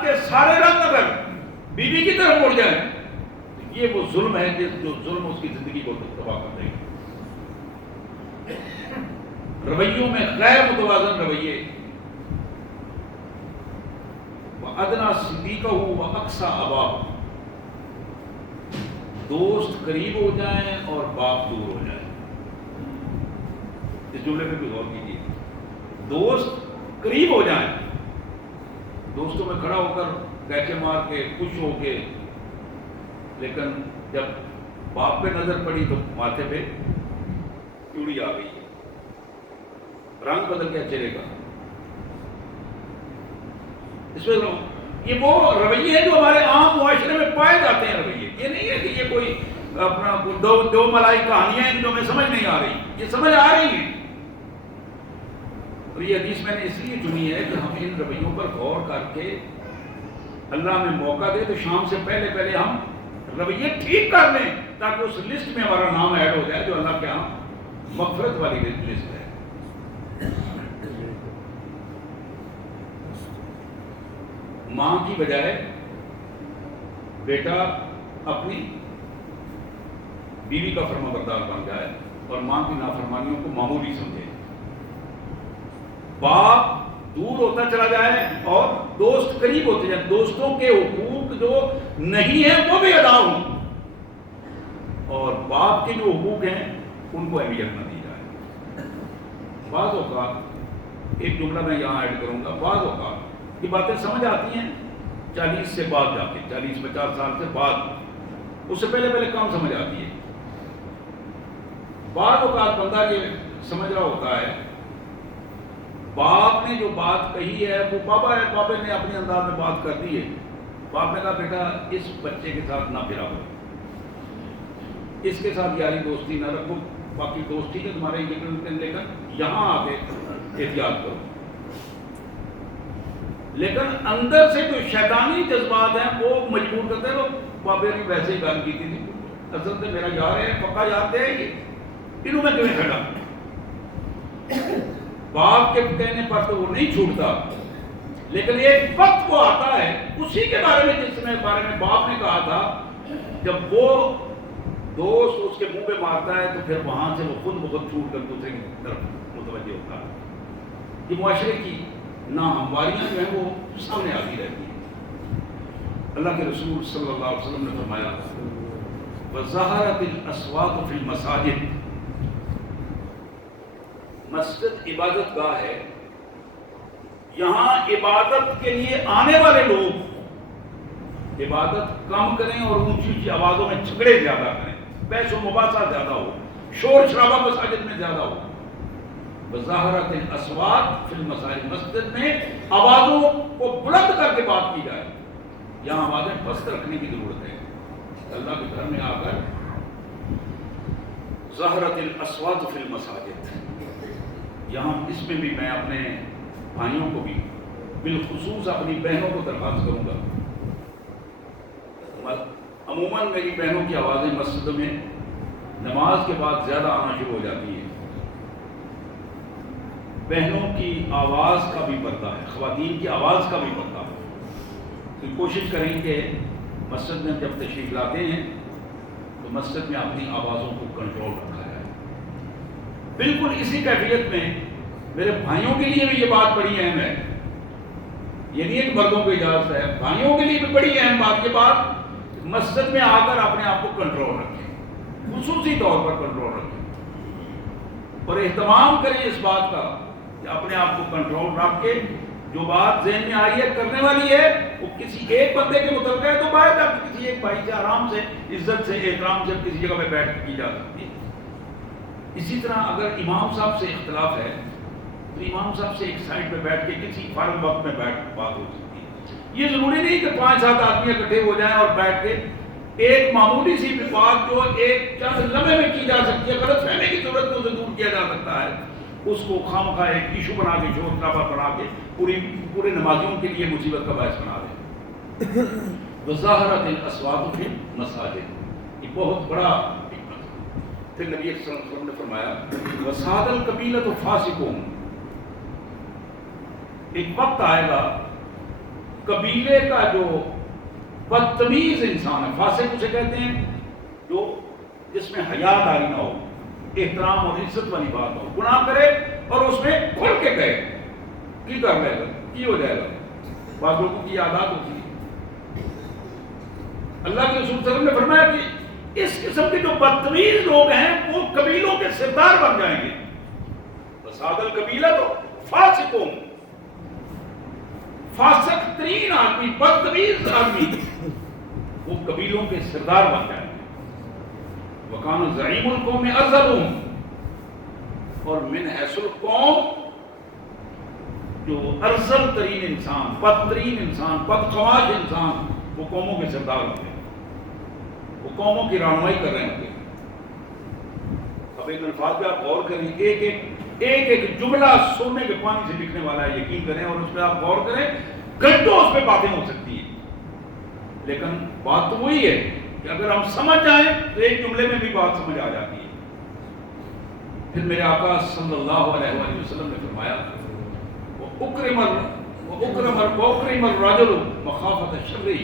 چاند کے سارے رنگ اگر بیوی کی طرف مڑ جائیں تو یہ وہ ظلم ہے جو ظلم اس کی زندگی کو تباہ کر دے گا. رویوں میں غیر متوازن رویے، وَأَدْنَىٰ صِدِيقَهُ وَأَقْصَىٰ أَبَاهُ، دوست قریب ہو جائیں اور باپ دور ہو جائیں. اس جملے پہ بھی غور کیجیے. دوست قریب ہو جائیں، دوستوں میں کھڑا ہو کر بیٹھے مار کے خوش ہو کے، لیکن جب باپ پہ نظر پڑی تو ماتھے پہ چوڑی آ گئی، رنگ بدل گیا چہرے کا. اس میں یہ وہ رویے ہیں جو ہمارے عام معاشرے میں پائے جاتے ہیں رویے. یہ نہیں ہے کہ یہ کوئی اپنا دو ملائی کہانیاں ہیں جو ہمیں سمجھ نہیں آ رہی، یہ سمجھ آ رہی ہیں. اور یہ حدیث میں نے اس لیے چنی ہے کہ ہم ان رویوں پر غور کر کے اللہ میں موقع دے تو شام سے پہلے ہم رویے ٹھیک کر لیں، تاکہ اس لسٹ میں ہمارا نام ایڈ ہو جائے جو اللہ کے ہاں مغفرت والی لسٹ ہے. ماں کی بجائے بیٹا اپنی بیوی کا فرمانبردار بن جائے اور ماں کی نافرمانیوں کو معمولی سمجھے. باپ دور ہوتا چلا جائے اور دوست قریب ہوتے جائیں. دوستوں کے حقوق جو نہیں ہیں وہ بھی ادا ہوں، اور باپ کے جو حقوق ہیں ان کو اہمیت نہ دی جائے. بعض اوقات ایک جملہ میں یہاں ایڈ کروں گا، بعض اوقات یہ باتیں سمجھ آتی ہیں 40 سے بعد جا کے، 40-50 سال سے بعد، اس سے پہلے کم سمجھ آتی ہے. بعض اوقات بندہ یہ سمجھ رہا ہوتا ہے باپ نے جو بات کہی ہے وہ بابا ہے، بابے نے اپنے انداز میں بات کر دی ہے. باپ نے کہا بیٹا اس بچے کے ساتھ نہ پھرا ہو، اس کے ساتھ یاری دوستی نہ رکھو، باقی دوست ٹھیک ہے تمہارے لیکن یہاں آ کے احتیاط کرو. لیکن اندر سے جو شیطانی جذبات ہیں وہ مجبور کرتے ہیں. بابے نے ویسے ہی گل کی تھی، اصل سے میرا یار ہے، پکا یار ہے، یہ انہوں میں کیوں کھڑا. باپ کے کہنے پر تو وہ نہیں چھوٹتا، لیکن ایک وقت وہ آتا ہے اسی کے بارے میں جس میں بارے میں باپ نے کہا تھا، جب وہ دوست اس کے منہ پہ مارتا ہے تو پھر وہاں سے وہ خود بخود چھوٹ کر دوسرے کی طرف متوجہ ہوتا ہے. یہ معاشرے کی ناہمواریاں جو ہیں وہ سامنے آتی رہتی ہیں. اللہ کے رسول صلی اللہ علیہ وسلم نے فرمایا وَظَهَرَتِ الْأَصْوَاتُ فِي الْمَسَاجِدِ، مسجد عبادت گاہ ہے، یہاں عبادت کے لیے آنے والے لوگ عبادت کم کریں اور اونچی اونچی آوازوں میں جھگڑے زیادہ کریں، بحث و مباحثہ زیادہ ہو، شور شرابہ مساجد میں زیادہ ہو. وَظَهَرَتِ الْأَصْوَاتُ فِي الْمَسَاجِدِ، مسجد میں آوازوں کو بلند کر کے بات کی جائے. یہاں آوازیں پست رکھنے کی ضرورت ہے. اللہ کے گھر میں آ کر ظَهَرَتِ الْأَصْوَاتُ فِي الْمَسَاجِدِ، یہاں اس میں بھی میں اپنے بھائیوں کو بھی بالخصوص اپنی بہنوں کو درخواست کروں گا. عموماً میری بہنوں کی آوازیں مسجد میں نماز کے بعد زیادہ آنا شروع ہو جاتی ہیں. بہنوں کی آواز کا بھی پردہ ہے، خواتین کی آواز کا بھی پردہ ہے. تو کوشش کریں کہ مسجد میں جب تشریف لاتے ہیں تو مسجد میں اپنی آوازوں کو کنٹرول رکھا جائے. بالکل اسی کیفیت میں میرے بھائیوں کے لیے بھی یہ بات بڑی اہم ہے. یہ نہیں ہے کہ مردوں کو اجازت ہے، بھائیوں کے لیے بھی بڑی اہم بات. یہ بات مسجد میں آ کر اپنے آپ کو کنٹرول رکھیں، خصوصی طور پر کنٹرول رکھیں، اور اہتمام کریں اس بات کا کہ اپنے آپ کو کنٹرول رکھ کے جو بات ذہن میں آئی ہے کرنے والی ہے وہ کسی ایک بندے کے متعلق ہے تو باہر جا کے کسی ایک بھائی سے آرام سے، عزت سے، احترام سے کسی جگہ پہ بیٹھ کے کی جا سکتی ہے. اسی طرح اگر امام صاحب سے اختلاف ہے تو امام صاحب سے ایک سائڈ پہ بیٹھ کے کسی فارغ وقت میں بیٹھ بات ہو سکتی ہے. یہ ضروری نہیں کہ 5-7 آدمی اکٹھے ہو جائیں اور بیٹھ کے ایک معمولی سی بات جو ایک چند لمحے میں کی جا سکتی ہے، غلط فہمی کی صورت کو دور کیا جا سکتا ہے، اس کو خامخواہ ایک ایشو بنا کے، شور شرابہ بنا کے پورے نمازیوں کے لیے مصیبت کا باعث بنا دیں. وَظَهَرَتِ الْأَصْوَاتُ فِي الْمَسَاجِدِ، یہ بہت بڑا حکمت ہے. پھر نبی صلی اللہ علیہ وسلم نے فرمایا وَسَادَ الْقَبِيلَةُ فَاسِقُونَ، ایک وقت آئے گا قبیلے کا جو بدتمیز انسان ہے، فاسق اسے کہتے ہیں، جو جس میں حیا داری نہ ہو، احترام اور عزت والی بات ہو، گناہ کرے اور اس میں کھل کے کہے کی کر لے گا، کی ہو جائے گا. بعض لوگوں کی عادات ہوتی ہے. اللہ کے رسول صلی اللہ علیہ وسلم نے فرمایا کہ اس قسم کے جو بدتمیز لوگ ہیں وہ قبیلوں کے سردار بن جائیں گے. فساد القبیلہ تو فاسقوں، فاسق ترین آدمی، بدتمیز آدمی وہ قبیلوں کے سردار بن جائیں گے. وَكَانَ زَعِيمُ الْقَوْمِ أَرْذَلُهُمْ، اور من حیث القوم جو ارذل ترین انسان، بدترین انسان، بدخواش انسان وہ قوموں کے سردار ہوتے ہیں، وہ قوموں کی رہنمائی کر رہے ہوتے ہیں. اب ایک الفاظ پہ آپ غور کریں، ایک جملہ سونے کے پانی سے لکھنے والا ہے، یقین کریں، اور اس پہ آپ غور کریں، گھنٹوں اس پہ باتیں ہو سکتی ہیں. لیکن بات تو وہی ہے کہ اگر ہم سمجھ جائیں تو ایک جملے میں بھی بات سمجھ آ جاتی ہے. پھر میرے آقا صلی اللہ علیہ وآلہ وسلم نے فرمایا وَأُكْرِمَ الرَّجُلُ مَخَافَةَ شَرِّهِ،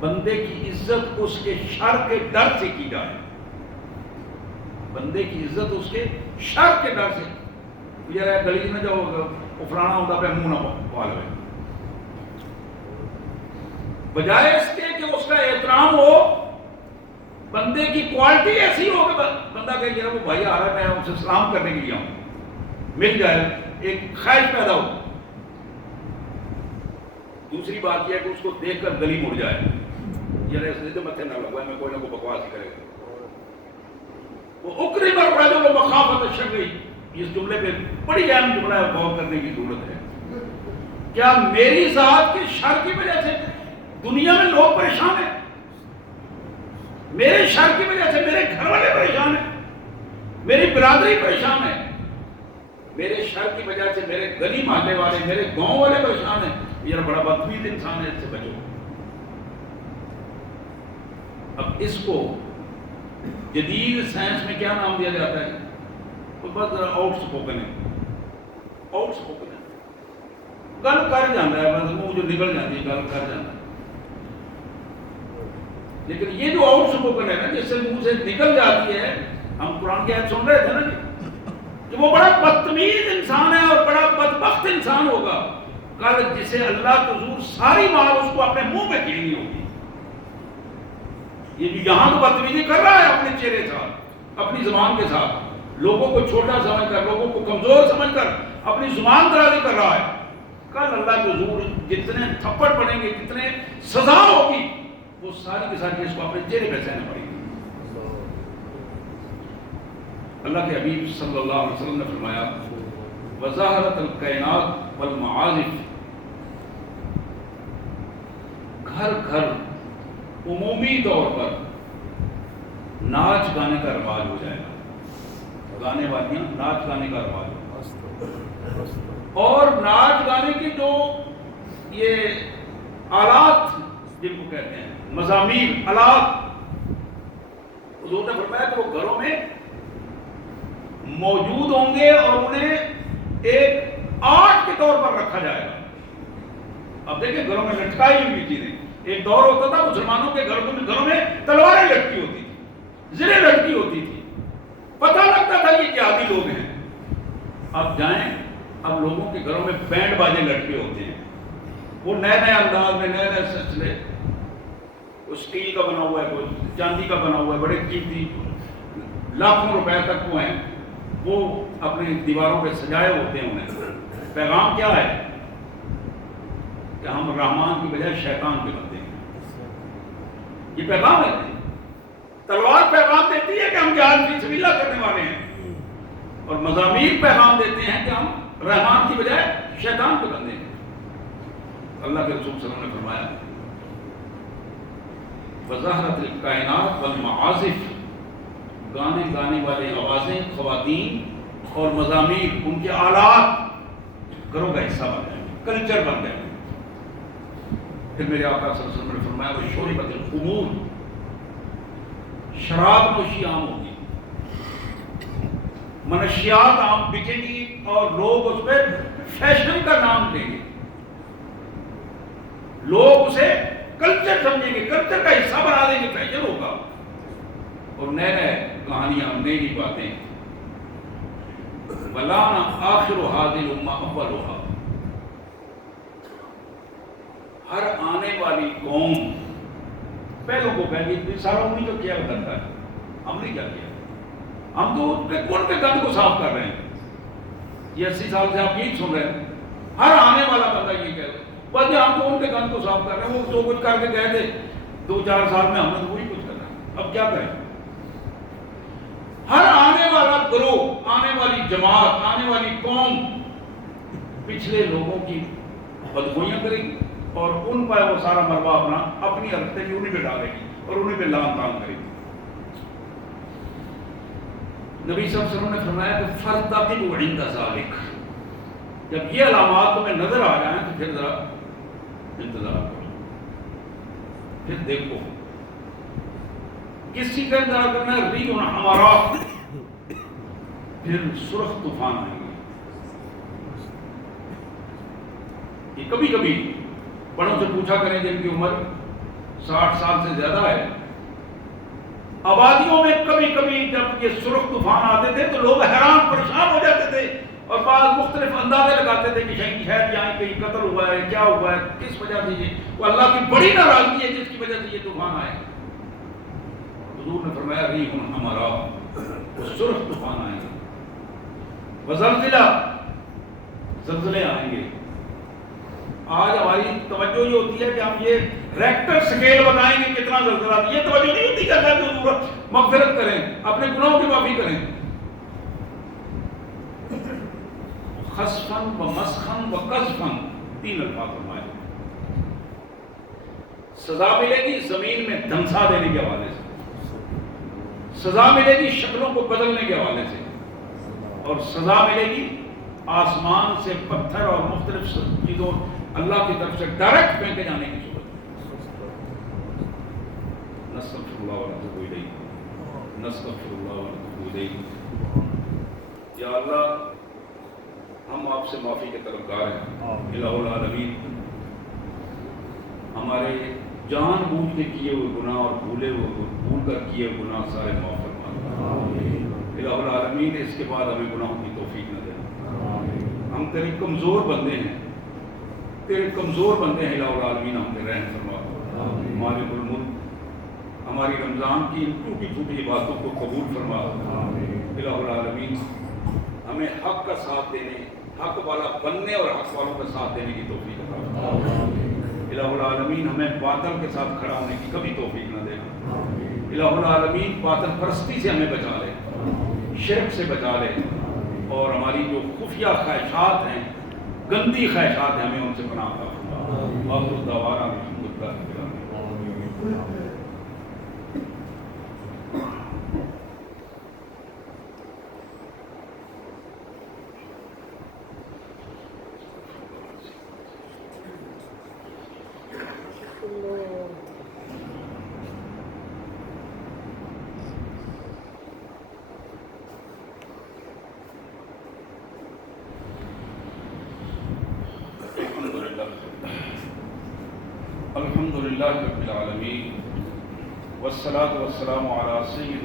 بندے کی عزت اس کے شر کے ڈر سے کی جائے. بندے کی عزت اس کے شر کے ڈر سے. یار گلی میں جاؤ افرانا ہوتا پہ منہ نہ پال ہوئے، بجائے اس کے کہ اس کا احترام ہو، بندے کی کوالٹی ایسی ہو کہ بندہ کہ یار وہ بھائی آ رہا ہے میں اسے سلام کرنے کے لیے آؤں، مل جائے، ایک خواہش پیدا ہو. دوسری بات یہ ہے کہ اس کو دیکھ کر گلی مڑ جائے، یار اس متھے نہ لگوائے، میں کوئی نہ کوئی بکواس ہی کرے گا. وہ اکرم الرجل مخافۃ الشر، اس جملے پہ بڑی اہم جملہ ہے، غور کرنے کی ضرورت ہے. کیا میری ذات کے شر کی وجہ سے دنیا میں لوگ پریشان ہیں؟ میرے شر کی وجہ سے میرے گھر والے پریشان ہیں، میری برادری پریشان ہے، میرے شر کی وجہ سے میرے گلی محلے والے، میرے گاؤں والے پریشان ہیں، یہ بڑا بدتمیز انسان ہے، اس سے بچو. اب اس کو جدید سائنس میں کیا نام دیا جاتا ہے؟ تو بس آؤٹ سپوکن ہے، آؤٹ سپوکن ہے، گل کر جانا ہے، بس منہ جو نکل جاتی ہے گل کر جانا ہے. لیکن یہ جو آؤٹ سپوکن ہے نا، جس سے منہ سے نکل جاتی ہے، ہم قرآن کی آیت سن رہے تھے نا جی، کہ وہ بڑا بدتمیز انسان ہے اور بڑا بدبخت انسان ہوگا کل، جسے اللہ حضور ساری مال اس کو اپنے منہ میں کھینی ہوگی. یہ جو یہاں تو بدتمیزی کر رہا ہے اپنے چہرے کے ساتھ، اپنی زبان کے ساتھ، لوگوں کو چھوٹا سمجھ کر، لوگوں کو کمزور سمجھ کر اپنی زبان درازی کر رہا ہے. کل اللہ کے حضور جتنے تھپڑ پڑیں گے، جتنے سزا ہوگی، وہ ساری کی ساری اس کو اپنے چہرے پہ سہنا پڑے گی. اللہ کے حبیب صلی اللہ علیہ وسلم نے فرمایا وَظَاهَرَتِ الْكَائِنَاتِ وَالْمَعَازِفِ، گھر گھر عمومی طور پر ناچ گانے کا رواج ہو جائے گا، گانے والیاں ناچ گانے کا رواج ہوگا، اور ناچ گانے کے جو یہ آلات جن کو کہتے ہیں مزامیر، آلات، حضور نے فرمایا کہ وہ گھروں میں موجود ہوں گے اور انہیں ایک آرٹ کے طور پر رکھا جائے گا. اب دیکھیں گھروں میں لٹکائی ہوئی چیزیں، ایک دور ہوتا تھا مسلمانوں کے گھروں میں تلواریں لٹکی ہوتی تھی، زریں لٹکی ہوتی تھی، پتہ لگتا تھا یہ جہادی لوگ ہیں. اب جائیں، اب لوگوں کے گھروں میں بینڈ باجے لٹکے ہوتے ہیں، وہ نئے نئے انداز میں، نئے نئے سلسلے، کوئی اسٹیل کا بنا ہوا ہے، کوئی چاندی کا بنا ہوا ہے، بڑے قیمتی لاکھوں روپے تک وہ ہیں، وہ اپنی دیواروں پہ سجائے ہوتے ہیں. انہیں پیغام کیا ہے کہ ہم رحمان کی بجائے شیطان کے بندے ہیں. یہ پیغام ہے. تلوار پیغام دیتی ہے کہ ہم جہاد فی سبیل اللہ کرنے والے ہیں، اور مزامیر پیغام دیتے ہیں کہ ہم رحمان کی بجائے شیطان کے بندے ہیں. اللہ کے رسول صلی اللہ علیہ وسلم نے فرمایا وَظَاهَرَتِ الْكَائِنَاتِ وَالْمَعَازِفِ، گانے گانے والے آوازیں، خواتین اور مزامیر، ان کے آلات گھروں کا حصہ بن جائیں گے، کلچر بن جائیں گے. پھر میرے آقا صلی اللہ علیہ وسلم نے فرمایا وَشُرِبَتِ الْخُمُورُ، شراب نوشی عام ہوگی، منشیات عام بکیں گی، اور لوگ اس پہ فیشن کا نام لیں گے. لوگ اسے کلچر سمجھیں گے، کلچر کا حصہ بنا دیں گے، فیشن ہوگا، اور نئے نئے کہانیاں، نئی نئی باتیں. وَلَانَ آخِرُ هَذِهِ الْأُمَّةِ أَوَّلُهَا، ہر آنے والی قوم پہلوں کو پہلے سارا انہیں کا کیا کرتا ہے، ہم نے کیا کیا؟ ہم تو ان کے گند کو صاف کر رہے ہیں. یہ 80 سال سے آپ یہی سن رہے ہیں، ہر آنے والا بندہ یہ کہہ رہا ہے بس ہم تو ان کے گند کو صاف کر رہے ہیں. وہ جو کچھ کر کے گئے تھے 2-4 سال میں، ہم نے وہی کچھ کرنا ہے، اب کیا کریں؟ ہر آنے والا گروہ، آنے والی جماعت، آنے والی قوم پچھلے لوگوں کی بدگوئیاں کرے گی اور ان پر وہ سارا مربع اپنا اپنی حرکتیں بھی انہیں پہ ڈالے گی اور انہیں پہ لان تان کرے گی. نبی صلی اللہ علیہ وسلم نے فرمایا کہ فَارْتَقِبُوا عِنْدَ ذَلِكَ، جب یہ علامات تمہیں نظر آ جائیں تو پھر ذرا انتظار کرو، پھر دیکھو. کس چیز کا انتظار کرنا ہے؟ ریح حمراء، پھر سرخ طوفان آئیں گے. یہ کبھی کبھی بڑوں سے پوچھا کریں جن کی عمر 60 سال سے زیادہ ہے، آبادیوں میں کبھی کبھی جب یہ سرخ طوفان آتے تھے تو لوگ حیران پریشان ہو جاتے تھے اور بعض مختلف اندازے لگاتے تھے کہ شاید یہاں کہیں قتل ہوا ہے، کیا ہوا ہے، کس وجہ سے یہ، وہ اللہ کی بڑی ناراضگی ہے جس کی وجہ سے یہ طوفان آئے. حضور نے فرمایا ریح حمراء، وہ سرخ طوفان آئیں گے. وزلزلہ، زلزلے آئیں گے. آج ہماری توجہ یہ ہوتی ہے کہ ہم یہ ریکٹر سکیل بتائیں گے کتنا زلزلہ، یہ توجہ نہیں ہوتی کہ اللہ کی حضور مغفرت کریں، اپنے گناہوں کی معافی کریں. خسفن و مسخن و قذفن، 3 الفاظ فرمائے. سزا ملے گی زمین میں دھمسا دینے کے حوالے سے، سزا ملے گی شکلوں کو بدلنے کے حوالے سے، اور سزا ملے گی آسمان سے پتھر اور مختلف چیزوں اللہ کی طرف سے ڈائریکٹ پھینکے جانے کی صورت. نستغفر اللہ ونتوب الیہ، نستغفر اللہ ونتوب الیہ. یا اللہ، ہم آپ سے معافی کے طلبگار ہیں. الہ العالمین، ہمارے جان بوجھ کے کیے ہوئے گناہ اور بھول کر کیے ہوئے گناہ سارے معاف فرما. الہ العالمین، اس کے بعد ہمیں گناہوں کی توفیق نہ دے. ہم تیرے کمزور بندے ہیں، تیرے کمزور بندے ہیں. الہ العالمین، ہم پہ رحم فرما. مالک الملک، ہماری رمضان کی ان ٹوٹی پھوٹی باتوں کو قبول فرما. الہ العالمین، ہمیں حق کا ساتھ دینے، حق والا بننے اور حق والوں کا ساتھ دینے کی توفیق عطا فرما. الہ العالمین، ہمیں باطل کے ساتھ کھڑا ہونے کی کبھی توفیق نہ دینا. الہ العالمین، باطل پرستی سے ہمیں بچا لے، شرک سے بچا لے، اور ہماری جو خفیہ خواہشات ہیں، گندی خواہشات ہیں، ہمیں ان سے پناہ عطا فرما. آخر دعوانا الحمدللہ رب العالمین. الحمدللہ رب العالمین، والصلاة والسلام علی سید